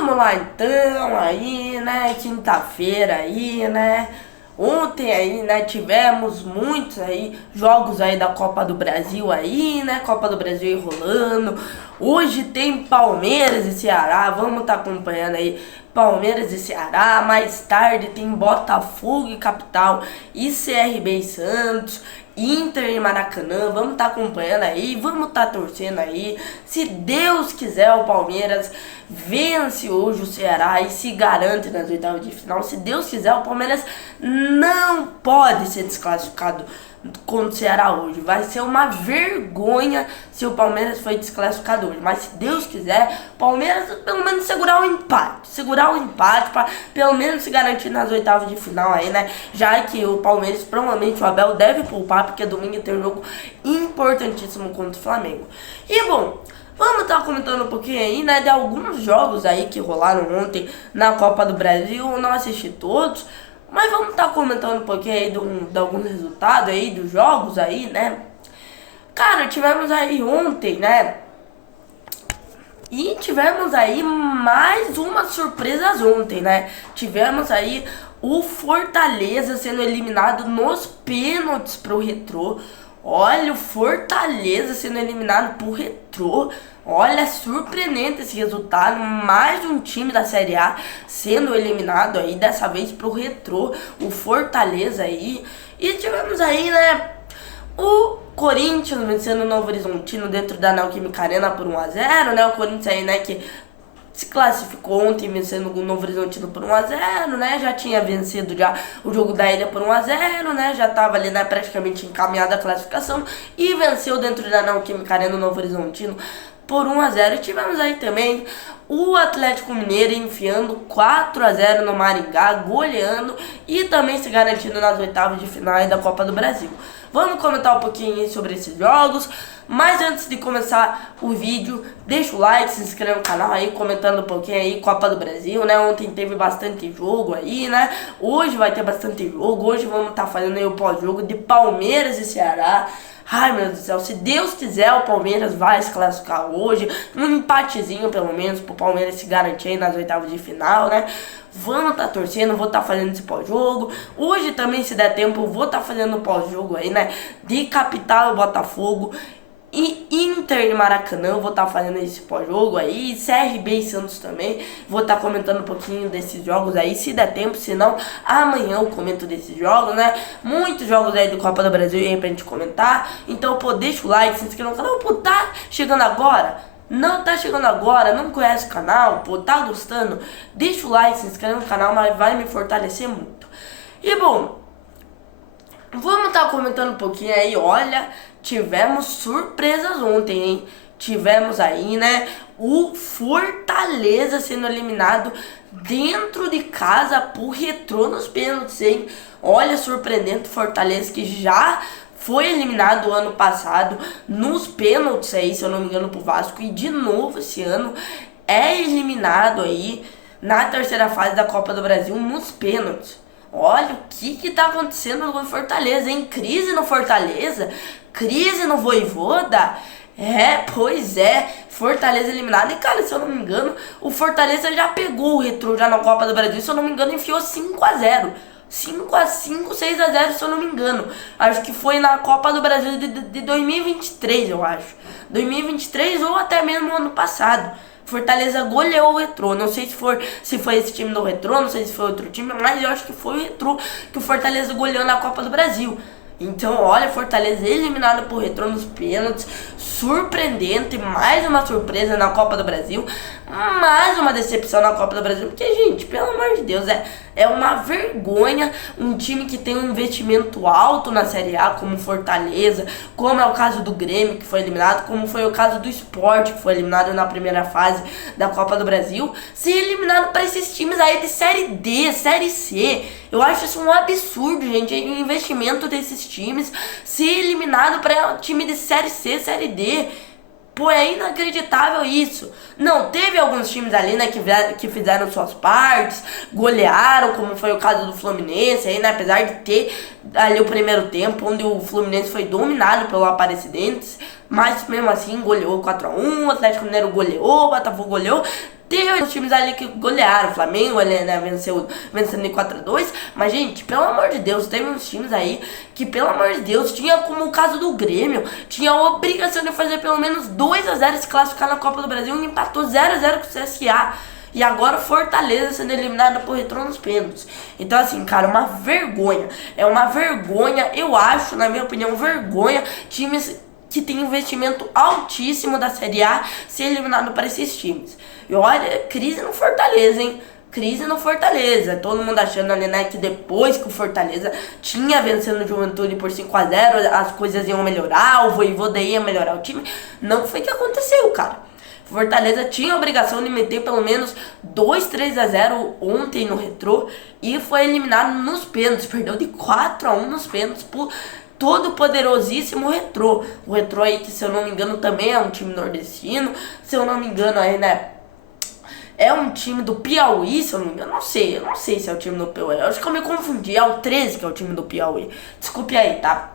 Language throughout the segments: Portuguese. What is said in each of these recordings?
Vamos lá então, aí, né, quinta-feira aí, né, ontem aí, né, tivemos muitos aí jogos aí da Copa do Brasil aí, né, Copa do Brasil aí rolando. Hoje tem Palmeiras e Ceará, vamos estar acompanhando aí Palmeiras e Ceará. Mais tarde tem Botafogo e Capital e CRB e Santos. Inter e Maracanã, vamos estar acompanhando aí, vamos estar torcendo aí. Se Deus quiser, o Palmeiras vence hoje o Ceará e se garante nas oitavas de final. Se Deus quiser, o Palmeiras não pode ser desclassificado contra o Ceará hoje. Vai ser uma vergonha se o Palmeiras for desclassificado hoje. Mas se Deus quiser, o Palmeiras pelo menos segurar o empate. Segurar o empate para pelo menos se garantir nas oitavas de final aí, né? Já que o Palmeiras, provavelmente o Abel deve poupar, porque domingo tem um jogo importantíssimo contra o Flamengo. E bom, vamos estar comentando um pouquinho aí, né, de alguns jogos aí que rolaram ontem na Copa do Brasil. Eu não assisti todos, mas vamos estar comentando um pouquinho aí de alguns resultados aí dos jogos aí, né? Cara, tivemos aí ontem, né? E tivemos aí mais umas surpresas ontem, né? Tivemos aí o Fortaleza sendo eliminado nos pênaltis pro Retrô. Olha, o Fortaleza sendo eliminado pro Retrô. Olha, surpreendente esse resultado. Mais um time da Série A sendo eliminado aí, dessa vez pro Retrô, o Fortaleza aí. E tivemos aí, né, o Corinthians vencendo o Novo Horizontino dentro da Neoquímica Arena por 1-0, né? O Corinthians aí, né, que se classificou ontem vencendo o Novo Horizontino por 1-0, né? Já tinha vencido já o jogo da ida por 1-0, né? Já tava ali, né, praticamente encaminhada a classificação e venceu dentro da Neoquímica Arena o Novo Horizontino por 1-0. E tivemos aí também o Atlético Mineiro enfiando 4-0 no Maringá, goleando e também se garantindo nas oitavas de final da Copa do Brasil. Vamos comentar um pouquinho sobre esses jogos, mas antes de começar o vídeo, deixa o like, se inscreve no canal aí, comentando um pouquinho aí Copa do Brasil, né? Ontem teve bastante jogo aí, né? Hoje vai ter bastante jogo, hoje vamos estar fazendo aí o pós-jogo de Palmeiras e Ceará. Ai, meu Deus do céu, se Deus quiser, o Palmeiras vai se classificar hoje. Um empatezinho, pelo menos, pro Palmeiras se garantir aí nas oitavas de final, né? Vamos estar torcendo, vou estar fazendo esse pós-jogo. Hoje também, se der tempo, eu vou estar fazendo o pós-jogo aí, né? De Capital e Botafogo e Inter e Maracanã, eu vou estar fazendo esse pós-jogo aí, CRB e Santos também, vou estar comentando um pouquinho desses jogos aí, se der tempo, se não, amanhã eu comento desses jogos, né, muitos jogos aí do Copa do Brasil aí pra gente comentar, então, pô, deixa o like, se inscreva no canal, pô, tá chegando agora? Não tá chegando agora, não conhece o canal, pô, tá gostando? Deixa o like, se inscreve no canal, mas vai me fortalecer muito. E bom, vamos estar comentando um pouquinho aí, olha, tivemos surpresas ontem, hein? Tivemos aí, né, o Fortaleza sendo eliminado dentro de casa por Retrô nos pênaltis, hein? Olha, surpreendente, Fortaleza que já foi eliminado ano passado nos pênaltis aí, se eu não me engano, pro Vasco. E de novo esse ano é eliminado aí na terceira fase da Copa do Brasil nos pênaltis. Olha o que tá acontecendo no Fortaleza, hein? Crise no Fortaleza, crise no Vojvoda. É, pois é, Fortaleza eliminado. E cara, se eu não me engano, o Fortaleza já pegou o Retrô já na Copa do Brasil. Se eu não me engano, enfiou 5-0. 5-5, 6-0, se eu não me engano. Acho que foi na Copa do Brasil de 2023, eu acho. 2023 ou até mesmo ano passado. Fortaleza goleou o Retrô. Não sei se foi esse time do Retrô, não sei se foi outro time, mas eu acho que foi o Retrô que o Fortaleza goleou na Copa do Brasil. Então, olha, Fortaleza eliminado por Retrô nos pênaltis, surpreendente, mais uma surpresa na Copa do Brasil, mais uma decepção na Copa do Brasil, porque, gente, pelo amor de Deus, é uma vergonha um time que tem um investimento alto na Série A, como Fortaleza, como é o caso do Grêmio, que foi eliminado, como foi o caso do Sport, que foi eliminado na primeira fase da Copa do Brasil, ser eliminado para esses times aí de Série D, Série C. Eu acho isso um absurdo, gente, o investimento desses times ser eliminado para time de Série C, Série D. Pô, é inacreditável isso. Não, teve alguns times ali, né, que fizeram suas partes, golearam, como foi o caso do Fluminense, aí, né, apesar de ter ali o primeiro tempo, onde o Fluminense foi dominado pelo Aparecidense, mas mesmo assim goleou 4-1, o Atlético Mineiro goleou, o Botafogo goleou. Teve os times ali que golearam, o Flamengo ali, né, vencendo em 4-2, mas gente, pelo amor de Deus, teve uns times aí que, pelo amor de Deus, tinha como o caso do Grêmio, tinha a obrigação de fazer pelo menos 2-0 se classificar na Copa do Brasil e empatou 0-0 com o CSA. E agora Fortaleza sendo eliminada por Retrô nos pênaltis. Então assim, cara, uma vergonha. É uma vergonha, eu acho, na minha opinião, vergonha, times que tem investimento altíssimo da Série A ser eliminado para esses times. E olha, crise no Fortaleza, hein? Crise no Fortaleza. Todo mundo achando ali, né, que depois que o Fortaleza tinha vencendo o Juventude por 5-0, as coisas iam melhorar, o Vojvoda ia melhorar o time. Não foi o que aconteceu, cara. Fortaleza tinha a obrigação de meter pelo menos 2-3-0 ontem no Retrô e foi eliminado nos pênaltis. Perdeu de 4-1 nos pênaltis por todo poderosíssimo Retrô. O Retrô aí, que se eu não me engano também é um time nordestino, se eu não me engano aí, né, é um time do Piauí, se eu não me engano. Eu não sei se é o time do Piauí. Eu acho que eu me confundi, é o 13 que é o time do Piauí. Desculpe aí, tá?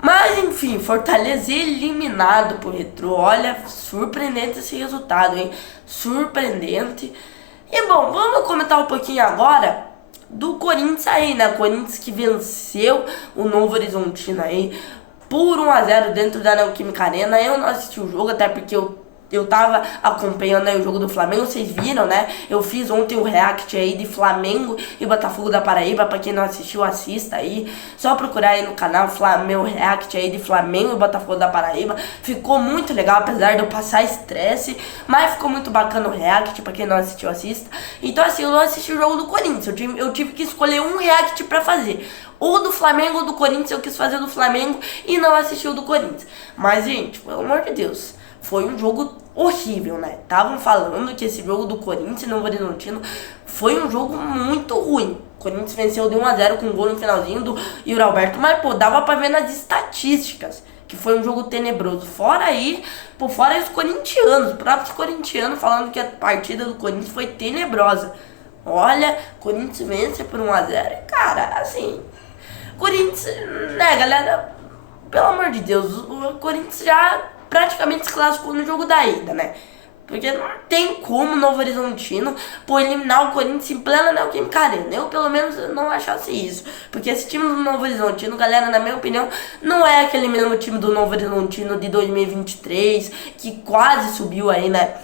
Mas enfim, Fortaleza eliminado por Retrô. Olha, surpreendente esse resultado, hein? Surpreendente. E bom, vamos comentar um pouquinho agora do Corinthians aí, né? Corinthians que venceu o Novo Horizontino aí por 1-0 dentro da Neoquímica Arena. Eu não assisti o jogo, até porque eu tava acompanhando aí o jogo do Flamengo, vocês viram, né? Eu fiz ontem o react aí de Flamengo e Botafogo da Paraíba. Pra quem não assistiu, assista aí. Só procurar aí no canal meu react aí de Flamengo e Botafogo da Paraíba. Ficou muito legal, apesar de eu passar estresse, mas ficou muito bacana o react. Pra quem não assistiu, assista. Então assim, eu não assisti o jogo do Corinthians. Eu tive que escolher um react pra fazer. Ou do Flamengo ou do Corinthians. Eu quis fazer do Flamengo e não assisti o do Corinthians. Mas gente, pelo amor de Deus, foi um jogo horrível, né? Estavam falando que esse jogo do Corinthians e Novo Horizontino foi um jogo muito ruim. O Corinthians venceu de 1-0 com um gol no finalzinho do Yuri Alberto, mas pô, dava pra ver nas estatísticas que foi um jogo tenebroso. Fora os corintianos, os próprios corintianos falando que a partida do Corinthians foi tenebrosa. Olha, Corinthians vence por 1-0 e, cara, assim, Corinthians, né, galera, pelo amor de Deus, o Corinthians já praticamente se classificou no jogo da ida, né? Porque não tem como o Novo Horizontino eliminar o Corinthians em plena Neoquímica Arena. Eu, pelo menos, não achasse isso. Porque esse time do Novo Horizontino, galera, na minha opinião, não é aquele mesmo time do Novo Horizontino de 2023, que quase subiu aí, né,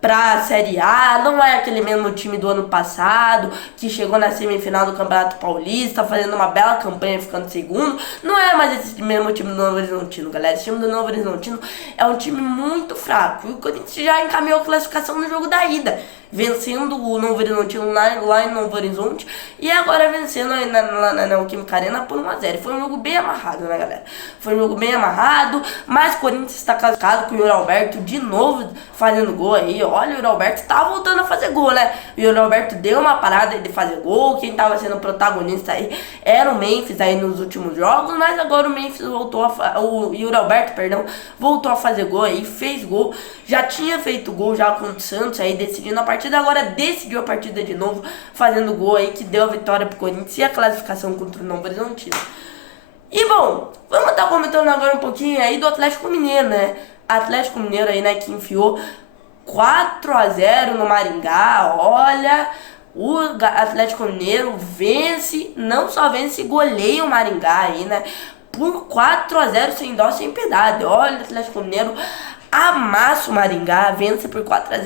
pra Série A. Não é aquele mesmo time do ano passado, que chegou na semifinal do Campeonato Paulista, fazendo uma bela campanha, ficando segundo. Não é mais esse mesmo time do Novo Horizontino, galera. Esse time do Novo Horizontino é um time muito fraco. E o Corinthians já encaminhou a classificação no jogo da ida, vencendo o Novo Horizontino lá em Novo Horizonte, e agora vencendo aí na Neoquímica Arena por 1-0. Foi um jogo bem amarrado, né, galera? Foi um jogo bem amarrado, mas o Corinthians está classificado com o Yuri Alberto de novo fazendo gol aí. Olha, o Yuri Alberto tá voltando a fazer gol, né? O Yuri Alberto deu uma parada de fazer gol. Quem tava sendo protagonista aí era o Memphis aí nos últimos jogos, mas agora o Memphis o Yuri Alberto, perdão, voltou a fazer gol aí, fez gol. Já tinha feito gol já com o Santos aí, decidindo a partida, agora decidiu a partida de novo, fazendo gol aí, que deu a vitória pro Corinthians e a classificação contra o Novo Horizontino. E bom, vamos estar comentando agora um pouquinho aí do Atlético Mineiro, né? Atlético Mineiro aí, né, que enfiou 4-0 no Maringá. Olha, o Atlético Mineiro vence, não só vence, goleia o Maringá aí, né, por 4-0 sem dó, sem piedade. Olha, o Atlético Mineiro amassa o Maringá, vence por 4-0,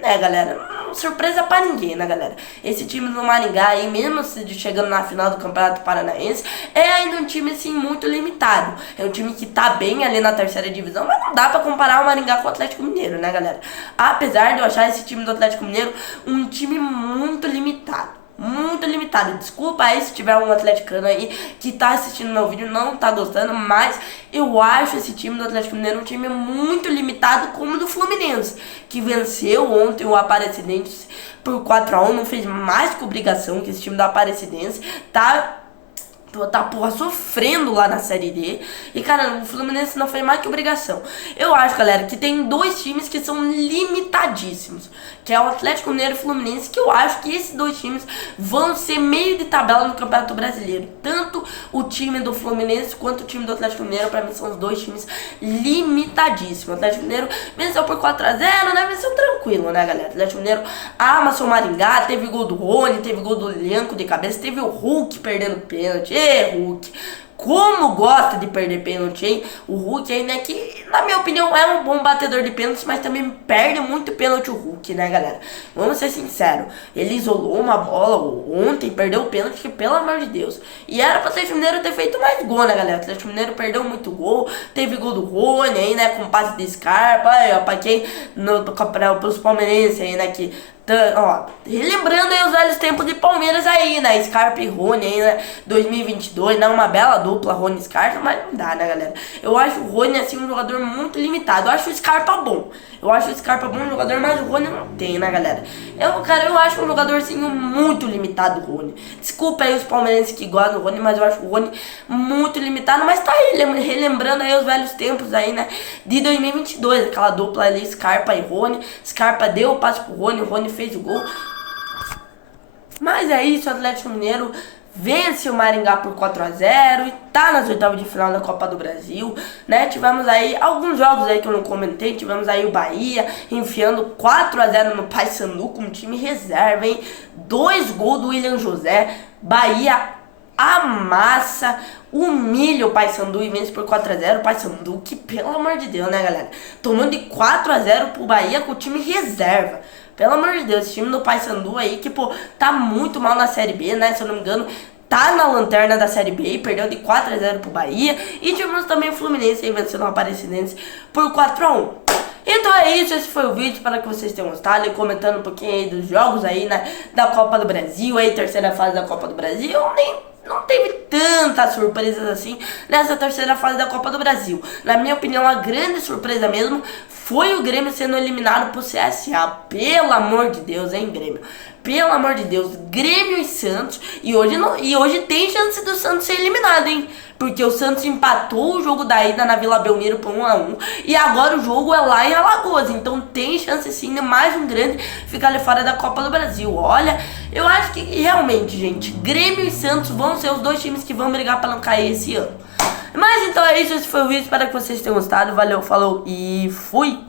né, galera? Surpresa pra ninguém, né, galera? Esse time do Maringá aí, mesmo chegando na final do Campeonato Paranaense, é ainda um time, assim, muito limitado. É um time que tá bem ali na terceira divisão, mas não dá pra comparar o Maringá com o Atlético Mineiro, né, galera? Apesar de eu achar esse time do Atlético Mineiro um time muito limitado. Muito limitado. Desculpa aí se tiver um atleticano aí que tá assistindo meu vídeo e não tá gostando, mas eu acho esse time do Atlético Mineiro um time muito limitado, como o do Fluminense, que venceu ontem o Aparecidense por 4-1, não fez mais que obrigação, que esse time do Aparecidense tá tá, porra, sofrendo lá na Série D. E, cara, o Fluminense não fez mais que obrigação. Eu acho, galera, que tem dois times que são limitadíssimos, que é o Atlético Mineiro e o Fluminense, que eu acho que esses dois times vão ser meio de tabela no Campeonato Brasileiro. Tanto o time do Fluminense quanto o time do Atlético Mineiro, pra mim, são os dois times limitadíssimos. O Atlético Mineiro venceu por 4-0, né? Venceu tranquilo, né, galera? O Atlético Mineiro amassa o Maringá, teve gol do Rony, teve gol do Lenco de cabeça, teve o Hulk perdendo pênalti. Hulk, como gosta de perder pênalti, hein? O Hulk aí, né, que na minha opinião é um bom batedor de pênaltis, mas também perde muito pênalti o Hulk, né, galera? Vamos ser sinceros, ele isolou uma bola ontem, perdeu o pênalti, que pelo amor de Deus. E era pra o Atlético Mineiro ter feito mais gol, né, galera? O Atlético Mineiro perdeu muito gol, teve gol do Rony aí, né, com passe de Scarpa, aí, ó, pra quem, pros palmeirenses aí, né, que... Ó, relembrando aí os velhos tempos de Palmeiras aí, né? Scarpa e Rony aí, né? 2022, né? Uma bela dupla, Rony e Scarpa, mas não dá, né, galera? Eu acho o Rony, assim, um jogador muito limitado. Eu acho o Scarpa bom. Eu acho o Scarpa bom jogador, mas o Rony não tem, né, galera? Eu acho um jogadorzinho muito limitado, o Rony. Desculpa aí os palmeirenses que gostam do Rony, mas eu acho o Rony muito limitado. Mas tá aí, relembrando aí os velhos tempos aí, né? De 2022, aquela dupla ali, Scarpa e Rony. Scarpa deu o passe pro Rony, o Rony fez o gol. Mas é isso, o Atlético Mineiro vence o Maringá por 4-0 e tá nas oitavas de final da Copa do Brasil, né? Tivemos aí alguns jogos aí que eu não comentei, tivemos aí o Bahia enfiando 4-0 no Paysandu com um time reserva, hein? 2 gols do William José, Bahia amassa, humilha o Paysandu e vence por 4-0. O Paysandu, que pelo amor de Deus, né, galera? Tomando de 4-0 pro Bahia com o time reserva. Pelo amor de Deus, esse time do Paysandu aí, que, pô, tá muito mal na Série B, né? Se eu não me engano, tá na lanterna da Série B e perdeu de 4-0 pro Bahia. E tivemos também o Fluminense aí vencendo o Aparecidense por 4-1. Então é isso, esse foi o vídeo, espero que vocês tenham gostado e comentando um pouquinho aí dos jogos aí, né, da Copa do Brasil, aí terceira fase da Copa do Brasil. Não teve tantas surpresas assim nessa terceira fase da Copa do Brasil. Na minha opinião, a grande surpresa mesmo foi o Grêmio sendo eliminado pro CSA. Pelo amor de Deus, hein, Grêmio? Pelo amor de Deus, Grêmio e Santos. E hoje tem chance do Santos ser eliminado, hein? Porque o Santos empatou o jogo da ida na Vila Belmiro por 1-1. E agora o jogo é lá em Alagoas. Então tem chance sim de mais um grande ficar ali fora da Copa do Brasil. Olha, eu acho que realmente, gente, Grêmio e Santos vão ser os dois times que vão brigar para não cair esse ano. Mas então é isso, esse foi o vídeo. Espero que vocês tenham gostado. Valeu, falou e fui!